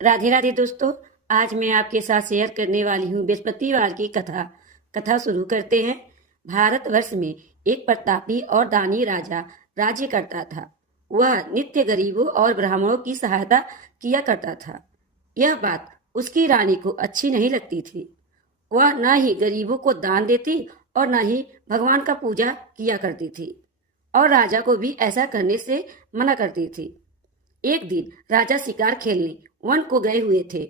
राधे राधे दोस्तों। आज मैं आपके साथ शेयर करने वाली हूँ बृहस्पतिवार की कथा। कथा शुरू करते हैं। भारतवर्ष में एक प्रतापी और दानी राजा राज्य करता था। वह नित्य गरीबों और ब्राह्मणों की सहायता किया करता था। यह बात उसकी रानी को अच्छी नहीं लगती थी। वह न ही गरीबों को दान देती और न ही भगवान का पूजा किया करती थी, और राजा को भी ऐसा करने से मना करती थी। एक दिन राजा शिकार खेलने वन को गए हुए थे,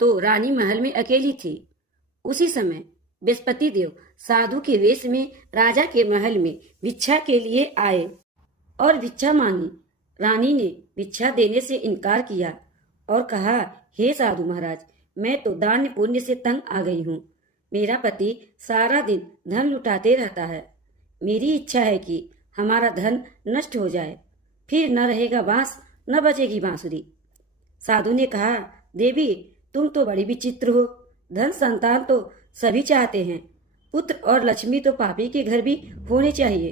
तो रानी महल में अकेली थी। उसी समय बृहस्पति देव साधु के वेश में राजा के महल में भिक्षा के लिए आए और भिक्षा मांगी। रानी ने भिक्षा देने से इनकार किया और कहा, हे साधु महाराज, मैं तो दान पुण्य से तंग आ गई हूँ। मेरा पति सारा दिन धन लुटाते रहता है। मेरी इच्छा है कि हमारा धन नष्ट हो जाए, फिर न रहेगा बांस न बजेगी बांसुरी। साधु ने कहा, देवी, तुम तो बड़ी विचित्र हो। धन संतान तो सभी चाहते हैं, पुत्र और लक्ष्मी तो पापी के घर भी होने चाहिए।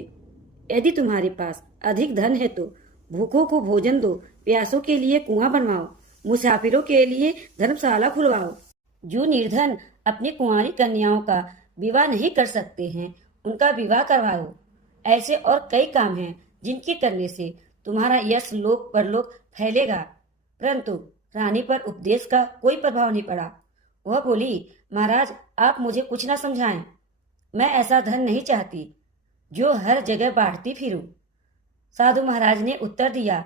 यदि तुम्हारे पास अधिक धन है तो भूखों को भोजन दो, प्यासों के लिए कुआं बनवाओ, मुसाफिरों के लिए धर्मशाला खुलवाओ। जो निर्धन अपनी कुंवारी कन्याओं का विवाह नहीं कर सकते हैं, उनका विवाह करवाओ। ऐसे और कई काम हैं जिनके करने से तुम्हारा यश लोक परलोक फैलेगा। परंतु रानी पर उपदेश का कोई प्रभाव नहीं पड़ा। वह बोली, महाराज, आप मुझे कुछ ना समझाएं। मैं ऐसा धन नहीं चाहती जो हर जगह बांटती फिरूं। साधु महाराज ने उत्तर दिया,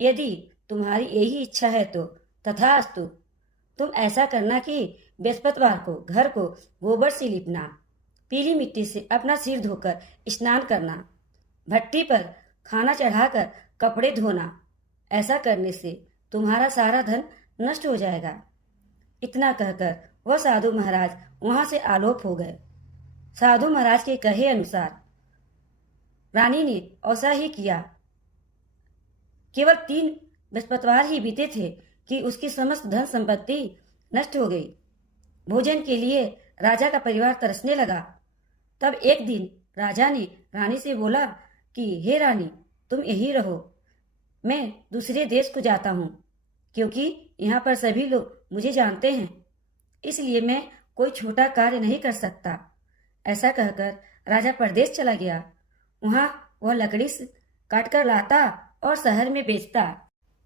यदि तुम्हारी यही इच्छा है तो तथास्तु। तुम ऐसा करना कि बृहस्पतिवार को घर को गोबर से लिपना, पीली मिट्टी से अपना सिर धोकर स्नान करना, भट्टी पर खाना चढ़ाकर कपड़े धोना। ऐसा करने से तुम्हारा सारा धन नष्ट हो जाएगा। इतना कहकर वह साधु महाराज वहां से आलोप हो गए। साधु महाराज के कहे अनुसार रानी ने ऐसा ही किया। केवल 3 बृहस्पतिवार ही बीते थे कि उसकी समस्त धन संपत्ति नष्ट हो गई। भोजन के लिए राजा का परिवार तरसने लगा। तब एक दिन राजा ने रानी से बोला कि हे रानी, तुम यहीं रहो, मैं दूसरे देश को जाता हूँ, क्योंकि यहाँ पर सभी लोग मुझे जानते हैं, इसलिए मैं कोई छोटा कार्य नहीं कर सकता। ऐसा कहकर राजा परदेश चला गया। वहाँ वह लकड़ी से काट कर लाता और शहर में बेचता।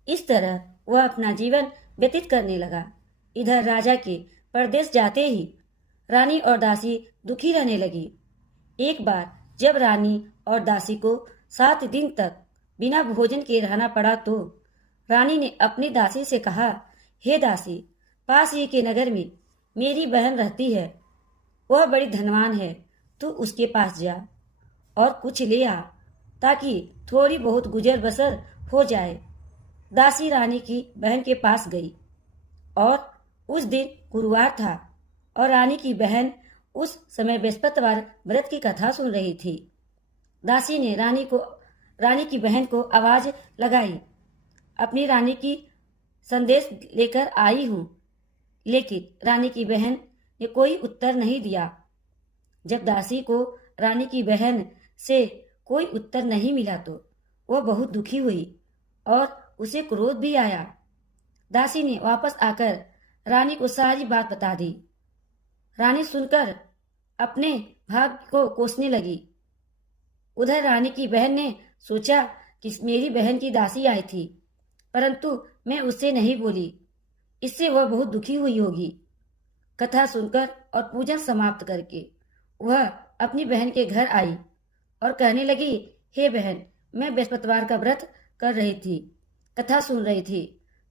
इस तरह वह अपना जीवन व्यतीत करने लगा। इधर राजा के परदेश जाते ही रानी और दासी दुखी रहने लगी। एक बार जब रानी और दासी को 7 दिन तक बिना भोजन के रहना पड़ा, तो रानी ने अपनी दासी से कहा, हे दासी, पास ही के नगर में मेरी बहन रहती है, वह बड़ी धनवान है, तू उसके पास जा और कुछ ले आ, ताकि थोड़ी बहुत गुजर बसर हो जाए। दासी रानी की बहन के पास गई, और उस दिन गुरुवार था और रानी की बहन उस समय बृहस्पतिवार व्रत की कथा सुन रही थी। दासी ने रानी की बहन को आवाज लगाई, अपनी रानी की संदेश लेकर आई हूँ। लेकिन रानी की बहन ने कोई उत्तर नहीं दिया। जब दासी को रानी की बहन से कोई उत्तर नहीं मिला तो वह बहुत दुखी हुई और उसे क्रोध भी आया। दासी ने वापस आकर रानी को सारी बात बता दी। रानी सुनकर अपने भाग्य को कोसने लगी। उधर रानी की बहन ने सोचा कि मेरी बहन की दासी आई थी, परंतु मैं उससे नहीं बोली, इससे वह बहुत दुखी हुई होगी। कथा सुनकर और पूजन समाप्त करके वह अपनी बहन के घर आई और कहने लगी, हे बहन, मैं बृहस्पतिवार का व्रत कर रही थी, कथा सुन रही थी।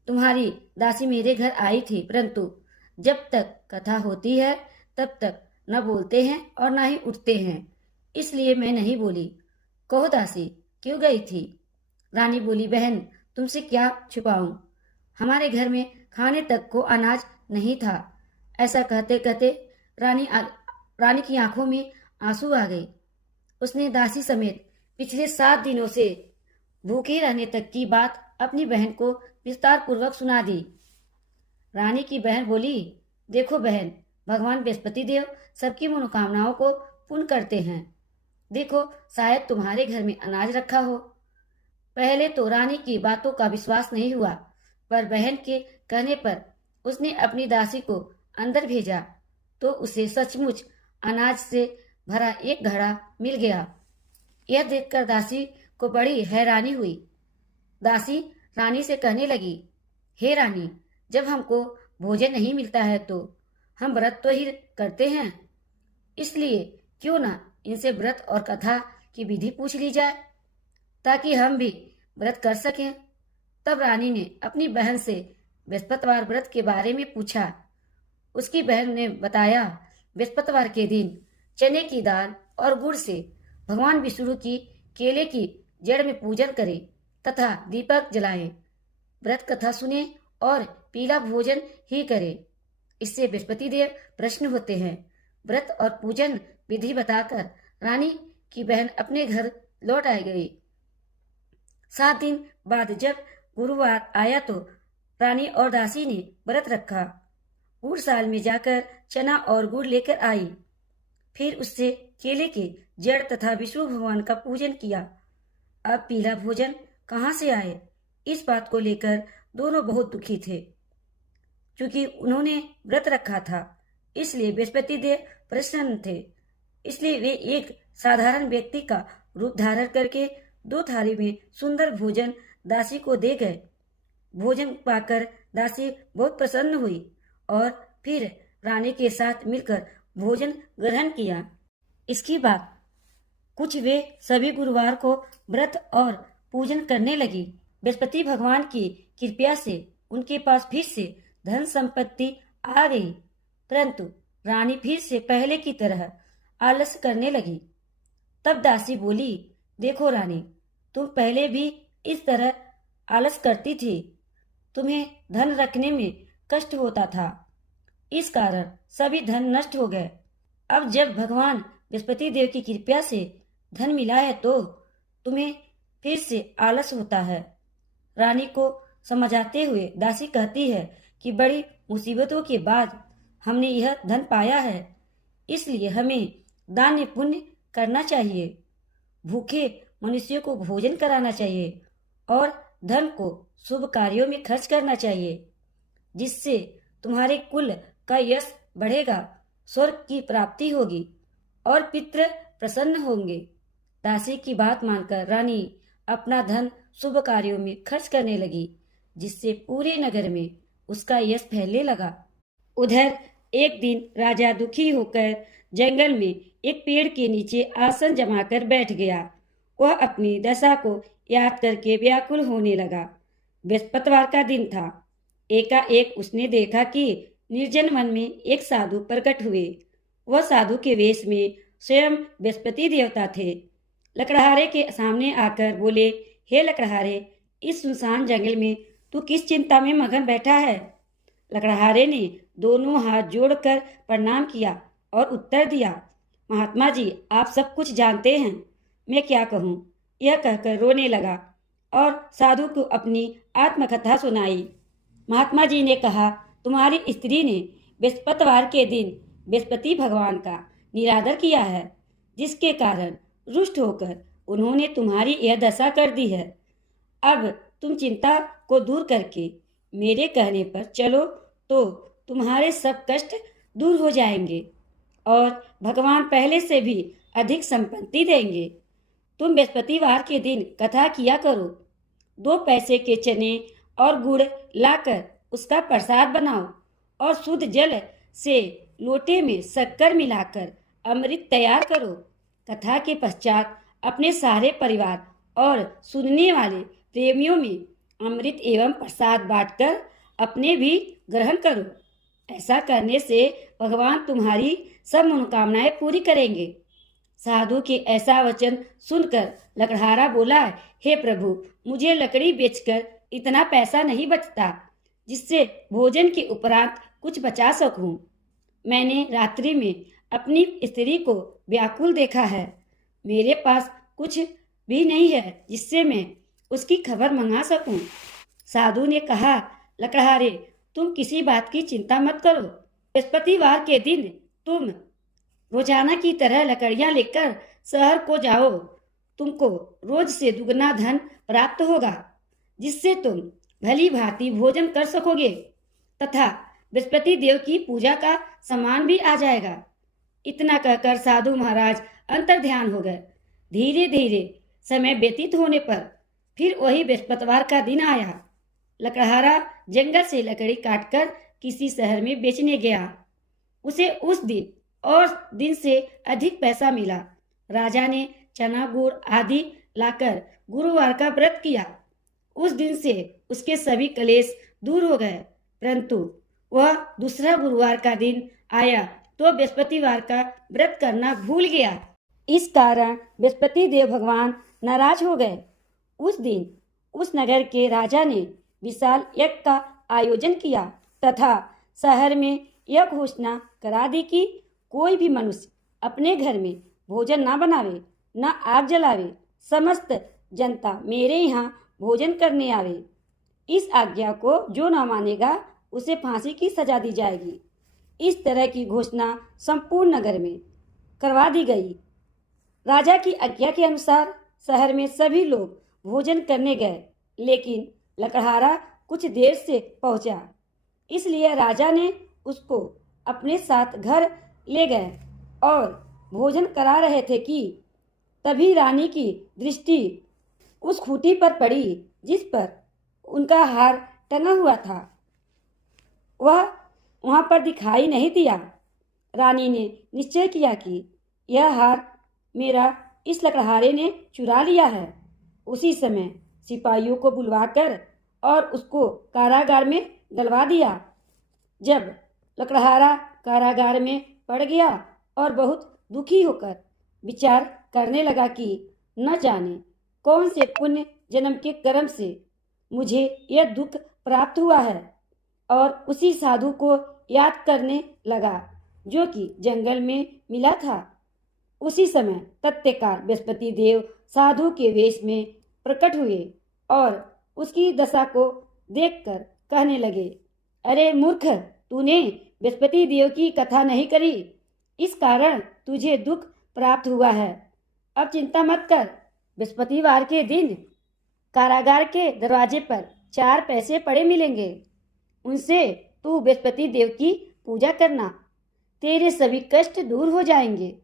तुम्हारी दासी मेरे घर आई थी, परंतु जब तक कथा होती है तब तक न बोलते हैं और न ही उठते हैं, इसलिए मैं नहीं बोली। कहो दासी, क्यों गई थी? रानी बोली, बहन, तुमसे क्या छुपाऊं, हमारे घर में खाने तक को अनाज नहीं था। ऐसा कहते कहते रानी की आंखों में आंसू आ गए। उसने दासी समेत पिछले 7 दिनों से भूखे रहने तक की बात अपनी बहन को विस्तार पूर्वक सुना दी। रानी की बहन बोली, देखो बहन, भगवान बृहस्पति देव सबकी मनोकामनाओं को पूर्ण करते हैं। देखो, शायद तुम्हारे घर में अनाज रखा हो। पहले तो रानी की बातों का विश्वास नहीं हुआ, पर बहन के कहने पर उसने अपनी दासी को अंदर भेजा तो उसे सचमुच अनाज से भरा एक घड़ा मिल गया। यह देखकर दासी को बड़ी हैरानी हुई। दासी रानी से कहने लगी, हे रानी, जब हमको भोजन नहीं मिलता है तो हम व्रत तो ही करते हैं, इसलिए क्यों ना इनसे व्रत और कथा की विधि पूछ ली जाए ताकि हम भी व्रत कर सकें। तब रानी ने अपनी बहन से बृहस्पतिवार व्रत के बारे में पूछा। उसकी बहन ने बताया, बृहस्पतिवार के दिन चने की दाल और गुड़ से भगवान विष्णु की केले की जड़ में पूजन करें तथा दीपक जलाएं, व्रत कथा सुने और पीला भोजन ही करें। इससे बृहस्पति देव प्रसन्न होते हैं। व्रत और पूजन विधि बताकर रानी की बहन अपने घर लौट आ गई। 7 दिन बाद जब गुरुवार आया तो रानी और दासी ने व्रत रखा। गुड़ साल में जाकर चना और गुड़ लेकर आई, फिर उससे केले के जड़ तथा विष्णु भगवान का पूजन किया। अब पीला भोजन कहाँ से आए, इस बात को लेकर दोनों बहुत दुखी थे। क्योंकि उन्होंने व्रत रखा था, इसलिए बृहस्पति देव प्रसन्न थे। इसलिए वे एक साधारण व्यक्ति का रूप धारण करके 2 थाली में सुंदर भोजन दासी को दे गए। भोजन पाकर दासी बहुत प्रसन्न हुई और फिर रानी के साथ मिलकर भोजन ग्रहण किया। इसके बाद कुछ वे सभी गुरुवार को व्रत और पूजन करने लगी। बृहस्पति भगवान की कृपा से उनके पास फिर से धन संपत्ति आ गई, परंतु रानी फिर से पहले की तरह आलस करने लगी। तब दासी बोली, देखो रानी, तुम पहले भी इस तरह आलस करती थी, तुम्हें धन रखने में कष्ट होता था, इस कारण सभी धन नष्ट हो गए। अब जब भगवान बृहस्पति देव की कृपा से धन मिला है तो तुम्हें फिर से आलस होता है। रानी को समझाते हुए दासी कहती है कि बड़ी मुसीबतों के बाद हमने यह धन पाया है, इसलिए हमें दान पुण्य करना चाहिए, भूखे मनुष्यों को भोजन कराना चाहिए और धन को शुभ कार्यों में खर्च करना चाहिए, जिससे तुम्हारे कुल का यश बढ़ेगा, स्वर्ग की प्राप्ति होगी और पितृ प्रसन्न होंगे। दासी की बात मानकर रानी अपना धन शुभ कार्यों में खर्च करने लगी, जिससे पूरे नगर में उसका यश फैलने लगा। उधर एक दिन राजा दुखी होकर जंगल में एक पेड़ के नीचे आसन जमाकर बैठ गया। वह अपनी दशा को याद करके व्याकुल होने लगा। बृहस्पतिवार का दिन था। एकाएक उसने देखा कि निर्जन वन में एक साधु प्रकट हुए। वह साधु के वेश में स्वयं बृहस्पति देवता थे। लकड़हारे के सामने आकर बोले, हे लकड़हारे, इस सुनसान जंगल में तू किस चिंता में मगन बैठा है? लकड़हारे ने दोनों हाथ जोड़कर प्रणाम किया और उत्तर दिया, महात्मा जी, आप सब कुछ जानते हैं, मैं क्या कहूँ। यह कहकर रोने लगा और साधु को अपनी आत्मकथा सुनाई। महात्मा जी ने कहा, तुम्हारी स्त्री ने बृहस्पतिवार के दिन बृहस्पति भगवान का निरादर किया है, जिसके कारण रुष्ट होकर उन्होंने तुम्हारी यह दशा कर दी है। अब तुम चिंता को दूर करके मेरे कहने पर चलो तो तुम्हारे सब कष्ट दूर हो जाएंगे और भगवान पहले से भी अधिक संपत्ति देंगे। तुम बृहस्पतिवार के दिन कथा किया करो। 2 पैसे के चने और गुड़ लाकर उसका प्रसाद बनाओ और शुद्ध जल से लोटे में शक्कर मिलाकर अमृत तैयार करो। कथा के पश्चात अपने सारे परिवार और सुनने वाले प्रेमियों में अमृत एवं प्रसाद बांटकर अपने भी ग्रहण करो। ऐसा करने से भगवान तुम्हारी सब मनोकामनाएं पूरी करेंगे। साधु के ऐसा वचन सुनकर लकड़हारा बोला, हे प्रभु, मुझे लकड़ी बेचकर इतना पैसा नहीं बचता जिससे भोजन के उपरांत कुछ बचा सकूं। मैंने रात्रि में अपनी स्त्री को व्याकुल देखा है। मेरे पास कुछ भी नहीं है जिससे मैं उसकी खबर मंगा सकूं। साधु ने कहा, लकड़हारे, तुम किसी बात की चिंता मत करो। बृहस्पतिवार के दिन तुम रोजाना की तरह लकड़ियां लेकर शहर को जाओ। तुमको रोज से दुगना धन प्राप्त होगा, जिससे तुम भली भांति भोजन कर सकोगे। तथा बृहस्पति देव की पूजा का सामान भी आ जाएगा। इतना कहकर साधु महाराज अंतर्ध्यान हो गए। धीरे धीरे समय व्यतीत होने पर फिर वही बृहस्पतिवार का दिन आया। लकड़हारा जंगल से लकड़ी काटकर किसी शहर में बेचने गया। उसे उस दिन और दिन से अधिक पैसा मिला। राजा ने चना गुड़ आदि लाकर गुरुवार का व्रत किया। उस दिन से उसके सभी क्लेश दूर हो गए। परंतु वह दूसरा गुरुवार का दिन आया तो बृहस्पतिवार का व्रत करना भूल गया। इस कारण बृहस्पति देव भगवान नाराज हो गए। उस दिन उस नगर के राजा ने विशाल यज्ञ का आयोजन किया तथा शहर में यह घोषणा करा दी कि कोई भी मनुष्य अपने घर में भोजन न बनावे, न आग जलावे। समस्त जनता मेरे यहाँ भोजन करने आवे। इस आज्ञा को जो न मानेगा उसे फांसी की सजा दी जाएगी। इस तरह की घोषणा संपूर्ण नगर में करवा दी गई। राजा की आज्ञा के अनुसार शहर में सभी लोग भोजन करने गए, लेकिन लकड़हारा कुछ देर से पहुंचा। इसलिए राजा ने उसको अपने साथ घर ले गए और भोजन करा रहे थे कि तभी रानी की दृष्टि उस खूंटी पर पड़ी जिस पर उनका हार टंगा हुआ था। वह वहां पर दिखाई नहीं दिया। रानी ने निश्चय किया कि यह हार मेरा इस लकड़हारे ने चुरा लिया है। उसी समय सिपाहियों को बुलवाकर और उसको कारागार में डलवा दिया। जब लकड़हारा कारागार में पड़ गया और बहुत दुखी होकर विचार करने लगा कि न जाने कौन से पुण्य जन्म के कर्म से मुझे यह दुख प्राप्त हुआ है, और उसी साधु को याद करने लगा जो कि जंगल में मिला था। उसी समय तत्काल बृहस्पति देव साधु के वेश में प्रकट हुए और उसकी दशा को देखकर कहने लगे, अरे मूर्ख, तूने बृहस्पति देव की कथा नहीं करी, इस कारण तुझे दुख प्राप्त हुआ है। अब चिंता मत कर। बृहस्पतिवार के दिन कारागार के दरवाजे पर 4 पैसे पड़े मिलेंगे। उनसे तू बृहस्पति देव की पूजा करना, तेरे सभी कष्ट दूर हो जाएंगे।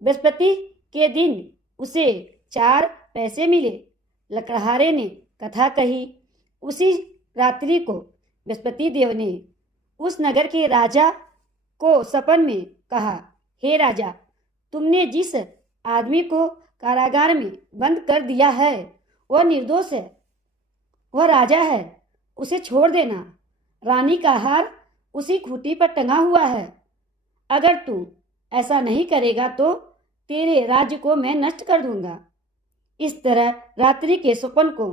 बृहस्पति के दिन उसे 4 पैसे मिले। लकड़हारे ने कथा कही। उसी रात्रि को बृहस्पति देव ने उस नगर के राजा को सपन में कहा, हे राजा, तुमने जिस आदमी को कारागार में बंद कर दिया है वह निर्दोष है, वह राजा है, उसे छोड़ देना। रानी का हार उसी खूंटी पर टंगा हुआ है। अगर तू ऐसा नहीं करेगा तो तेरे राज्य को मैं नष्ट कर दूंगा। इस तरह रात्रि के स्वप्न को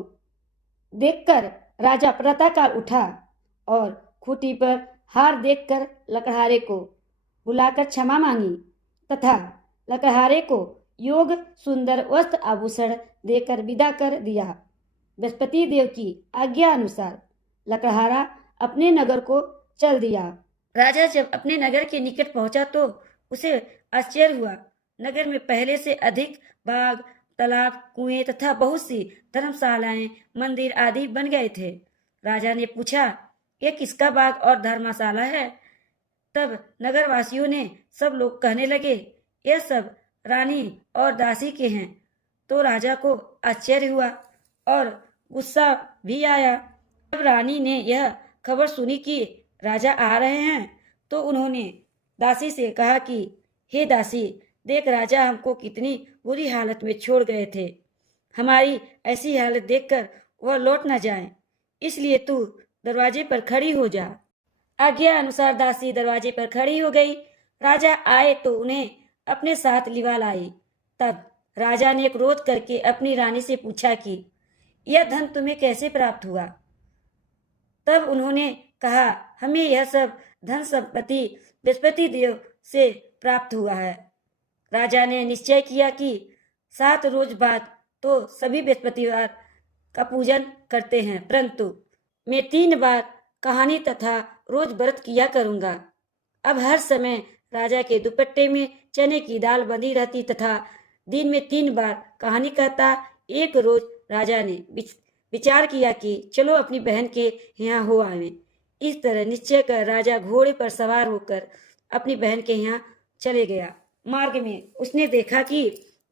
देखकर राजा प्रातःकाल उठा और खूंटी पर हार देखकर लकड़हारे को बुलाकर क्षमा मांगी तथा लकड़हारे को योग सुंदर वस्त्र आभूषण देकर विदा कर दिया। बृहस्पति देव की आज्ञा अनुसार लकड़हारा अपने नगर को चल दिया। राजा जब अपने नगर के निकट पहुंचा तो उसे आश्चर्य हुआ। नगर में पहले से अधिक बाग, तालाब, कुएं तथा बहुत सी धर्मशालाएं, मंदिर आदि बन गए थे। राजा ने पूछा, ये किसका बाग और धर्मशाला है? तब नगरवासियों ने सब लोग कहने लगे, यह सब रानी और दासी के हैं। तो राजा को आश्चर्य हुआ और गुस्सा भी आया। जब रानी ने यह खबर सुनी कि राजा आ रहे हैं तो उन्होंने दासी से कहा कि हे दासी, देख राजा हमको कितनी बुरी हालत में छोड़ गए थे। हमारी ऐसी हालत देखकर वह लौट न जाए, इसलिए तू दरवाजे पर खड़ी हो जा। आज्ञा अनुसार दासी दरवाजे पर खड़ी हो गई। राजा आए तो उन्हें अपने साथ लिवा लाई। तब राजा ने क्रोध करके अपनी रानी से पूछा कि यह धन तुम्हें कैसे प्राप्त हुआ? तब उन्होंने कहा, हमें यह सब धन संपत्ति बृहस्पति देव से प्राप्त हुआ है। राजा ने निश्चय किया कि 7 रोज बाद तो सभी बृहस्पतिवार का पूजन करते हैं, परंतु मैं 3 बार कहानी तथा रोज व्रत किया करूंगा। अब हर समय राजा के दुपट्टे में चने की दाल बंधी रहती तथा दिन में 3 बार कहानी कहता। एक रोज राजा ने विचार किया कि चलो अपनी बहन के यहाँ हो आवे। इस तरह निश्चय कर राजा घोड़े पर सवार होकर अपनी बहन के यहाँ चले गया। मार्ग में उसने देखा कि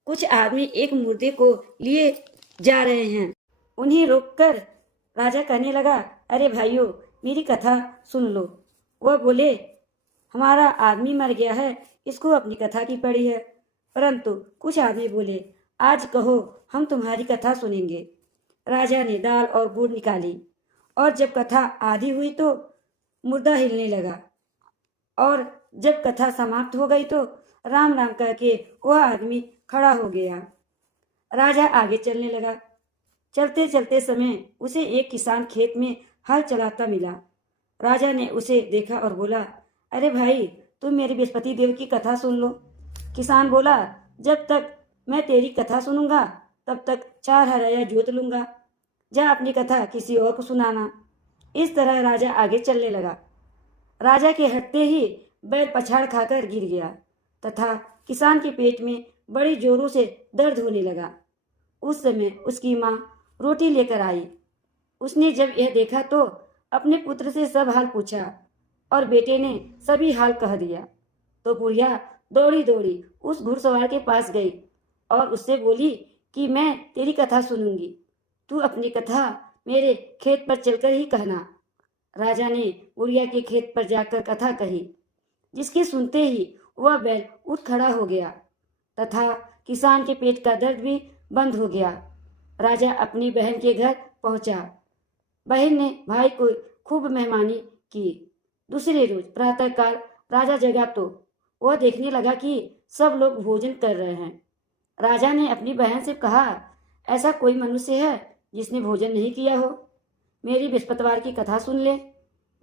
कुछ आदमी एक मुर्दे को लिए जा रहे हैं। उन्हें रोककर राजा कहने लगा, अरे भाइयों, मेरी कथा सुन लो। वह बोले, हमारा आदमी मर गया है, इसको अपनी कथा की पड़ी है। परंतु कुछ आदमी बोले, आज कहो, हम तुम्हारी कथा सुनेंगे। राजा ने दाल और गुड़ निकाली और जब कथा आधी हुई तो मुर्दा हिलने लगा, और जब कथा समाप्त हो गई तो राम राम करके वह आदमी खड़ा हो गया। राजा आगे चलने लगा। चलते चलते समय उसे एक किसान खेत में हल चलाता मिला। राजा ने उसे देखा और बोला, अरे भाई, तुम मेरे बृहस्पति देव की कथा सुन लो। किसान बोला, जब तक मैं तेरी कथा सुनूंगा तब तक 4 हराया जोत लूंगा। जा अपनी कथा किसी और को सुनाना। इस तरह राजा आगे चलने लगा। राजा के हटते ही बैल पछाड़ खाकर गिर गया तथा किसान के पेट में बड़ी जोरों से दर्द होने लगा। उस समय उसकी माँ रोटी लेकर आई। उसने जब यह देखा तो अपने पुत्र से सब हाल पूछा और बेटे ने सभी हाल कह दिया। तो बुढ़िया दौड़ी दौड़ी उस घुड़सवार के पास गई और उससे बोली कि मैं तेरी कथा सुनूंगी, तू अपनी कथा मेरे खेत पर चलकर ही कहना। राजा ने बुढ़िया के खेत पर जाकर कथा कही, जिसके सुनते ही वह बैल उठ खड़ा हो गया तथा किसान के पेट का दर्द भी बंद हो गया। राजा अपनी बहन के घर पहुंचा। बहन ने भाई को खूब मेहमानी की। दूसरे रोज प्रातःकाल राजा जगा तो वह देखने लगा कि सब लोग भोजन कर रहे हैं। राजा ने अपनी बहन से कहा, ऐसा कोई मनुष्य है जिसने भोजन नहीं किया हो? मेरी बृहस्पतिवार की कथा सुन ले।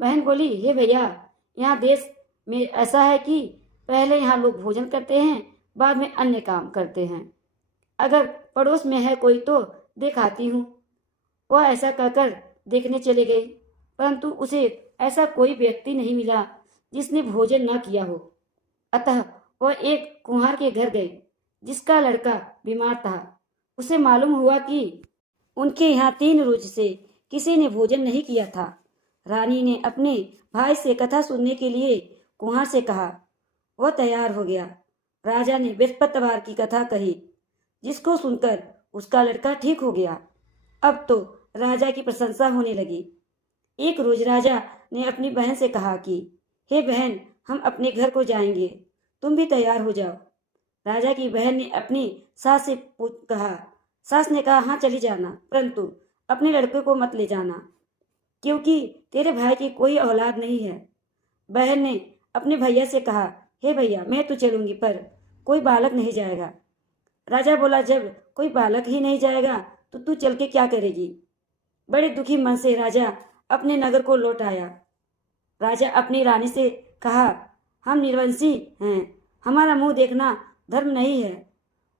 बहन बोली, हे भैया, यहाँ देश में ऐसा है कि पहले यहाँ लोग भोजन करते हैं, बाद में अन्य काम करते हैं। अगर पड़ोस में है कोई तो दिखाती हूँ। वह ऐसा कहकर देखने चली गई, परंतु उसे ऐसा कोई व्यक्ति नहीं मिला जिसने भोजन न किया हो। अतः वह एक कुम्हार के घर गई, जिसका लड़का बीमार था। उसे मालूम हुआ कि उनके यहाँ 3 रोज से किसी ने भोजन नहीं किया था। रानी ने अपने भाई से कथा सुनने के लिए कुम्हार से कहा। वह तैयार हो गया। राजा ने बृहस्पतिवार की कथा कही, जिसको सुनकर उसका लड़का ठीक हो गया। अब तो राजा की प्रशंसा होने लगी। एक रोज राजा ने अपनी बहन से कहा कि हे बहन, हम अपने घर को जाएंगे, तुम भी तैयार हो जाओ। राजा की बहन ने अपनी सास से कहा। सास ने कहा, हाँ चली जाना, परंतु अपने लड़के को मत ले जाना, क्योंकि तेरे भाई की कोई औलाद नहीं है। बहन ने अपने भैया से कहा, हे भैया, मैं तो चलूंगी, पर कोई बालक नहीं जाएगा। राजा बोला, जब कोई बालक ही नहीं जाएगा तो तू चल के क्या करेगी? बड़े दुखी मन से राजा अपने नगर को लौट आया। राजा अपनी रानी से कहा, हम निर्वंशी हैं, हमारा मुंह देखना धर्म नहीं है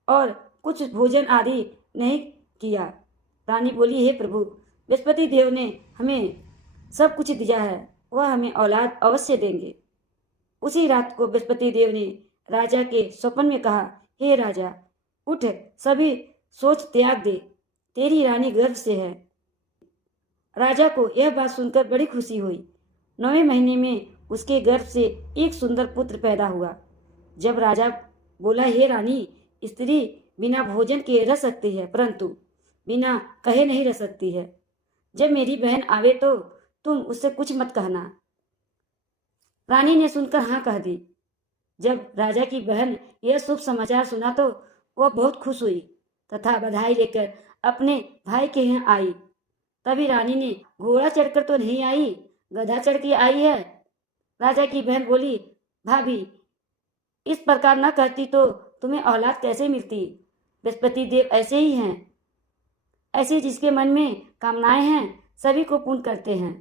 और कुछ भोजन आदि नहीं किया। रानी बोली, हे प्रभु, बृहस्पति देव ने हमें सब कुछ दिया है, वह हमें औलाद अवश्य देंगे। उसी रात को बृहस्पति देव ने राजा के स्वप्न में कहा, हे राजा, उठ, सभी सोच त्याग दे, तेरी रानी गर्भ से है। राजा को यह बात सुनकर बड़ी खुशी हुई। 9वें महीने में उसके गर्भ से एक सुंदर पुत्र पैदा हुआ। जब राजा बोला, हे रानी, स्त्री बिना भोजन के रह सकती है, परंतु बिना कहे नहीं रह सकती है। जब मेरी बहन आवे तो तुम उससे कुछ मत कहना। रानी ने सुनकर हाँ कह दी। जब राजा की बहन यह शुभ समाचार सुना तो वह बहुत खुश हुई तथा बधाई लेकर अपने भाई के यहाँ आई। तभी रानी ने घोड़ा चढ़कर तो नहीं आई, गधा चढ़ के आई है। राजा की बहन बोली, भाभी, इस प्रकार न कहती तो तुम्हें औलाद कैसे मिलती? बृहस्पति देव ऐसे ही हैं, ऐसे जिसके मन में कामनाएं हैं सभी को पूर्ण करते हैं।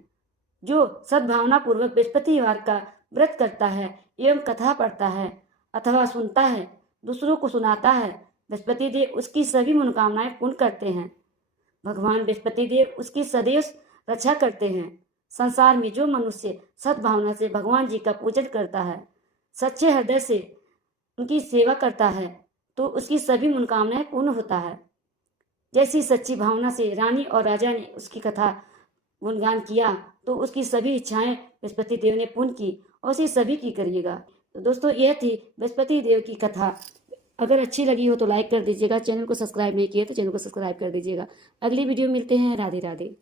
जो सद्भावना पूर्वक बृहस्पतिवार का व्रत करता है एवं कथा पढ़ता है अथवा सुनता है, दूसरों को सुनाता है, बृहस्पति देव उसकी सभी मनोकामनाएं पूर्ण करते हैं। भगवान बृहस्पति देव उसकी सदैव रक्षा करते हैं। संसार में जो मनुष्य सद्भावना से भगवान जी का पूजन करता है, सच्चे हृदय से उनकी सेवा करता है, तो उसकी सभी मनोकामनाएं पूर्ण होता है। जैसी सच्ची भावना से रानी और राजा ने उसकी कथा गुणगान किया तो उसकी सभी इच्छाएं बृहस्पति देव ने पूर्ण की और उसे सभी की करिएगा। तो दोस्तों यह थी बृहस्पति देव की कथा। अगर अच्छी लगी हो तो लाइक कर दीजिएगा, चैनल को सब्सक्राइब नहीं किए तो चैनल को सब्सक्राइब कर दीजिएगा। अगली वीडियो मिलते हैं। राधे राधे।